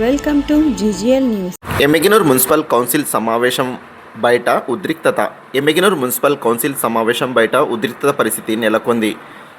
Welcome to GGL news. Emmiganur municipal council సమావేశం బయట ఉద్రిక్తత. ఎమ్మెగినూర్ మున్సిపల్ కౌన్సిల్ సమావేశం బయట ఉద్రిక్తత పరిస్థితి నెలకొంది.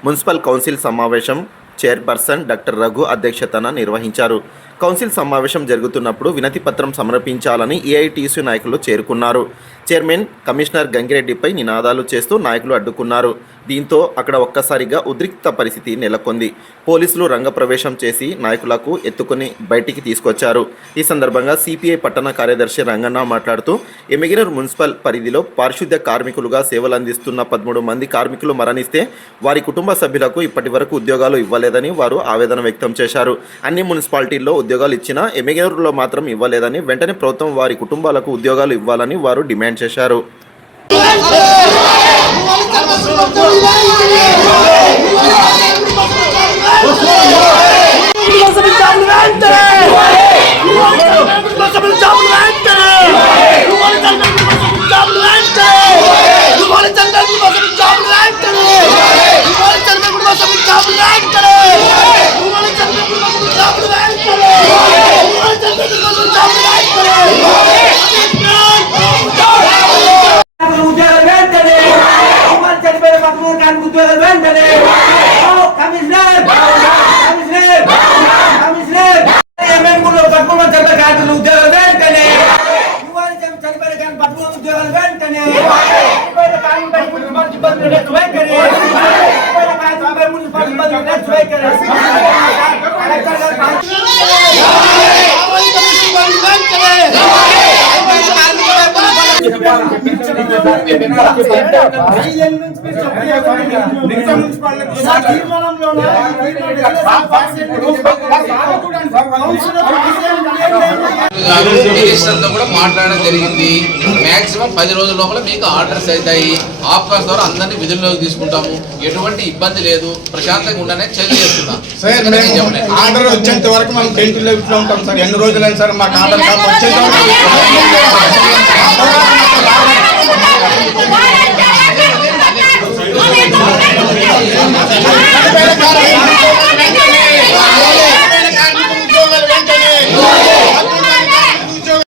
మున్సిపల్ కౌన్సిల్ సమావేశం చైర్పర్సన్ డాక్టర్ రఘు అధ్యక్షతన నిర్వహించారు. కౌన్సిల్ సమావేశం జరుగుతున్నప్పుడు వినతి పత్రం సమర్పించాలని ఏఐటీసీ నాయకులు చేరుకున్నారు. చైర్మన్ కమిషనర్ గంగిరెడ్డిపై నినాదాలు చేస్తూ నాయకులు అడ్డుకున్నారు. దీంతో అక్కడ ఒక్కసారిగా ఉద్రిక్త పరిస్థితి నెలకొంది. పోలీసులు రంగప్రవేశం చేసి నాయకులకు ఎత్తుకుని బయటికి తీసుకొచ్చారు. ఈ సందర్భంగా సిపిఐ పట్టణ కార్యదర్శి రంగన్న మాట్లాడుతూ ఎమిగినూర్ మున్సిపల్ పరిధిలో పారిశుద్ధ్య కార్మికులుగా సేవలు అందిస్తున్న పదమూడు మంది కార్మికులు మరణిస్తే వారి కుటుంబ సభ్యులకు ఇప్పటి వరకు ఉద్యోగాలు ఇవ్వలేదని వారు ఆవేదన వ్యక్తం చేశారు. అన్ని మున్సిపాలిటీల్లో ఉద్యోగాలు ఇచ్చినా ఎమిగినూరులో మాత్రం ఇవ్వలేదని వెంటనే ప్రభుత్వం వారి కుటుంబాలకు ఉద్యోగాలు ఇవ్వాలని వారు డిమాండ్ చేశారు. ఉద్యోగాలు కూడా మాట్లాడడం జరిగింది. మాక్సిమం పది రోజుల లోపల మీకు ఆర్డర్స్ అవుతాయి. ఆఫ్కాస్ ద్వారా అందరినీ విధుల్లోకి తీసుకుంటాము. ఎటువంటి ఇబ్బంది లేదు. ప్రశాంతంగా ఉండనే చర్య చేస్తున్నాం ఆర్డర్ వచ్చేంత వరకు మనం ఇట్లా ఉంటాం సార్. ఎన్ని రోజులైనా సార్ మాకు ఆర్డర్ వచ్చేంత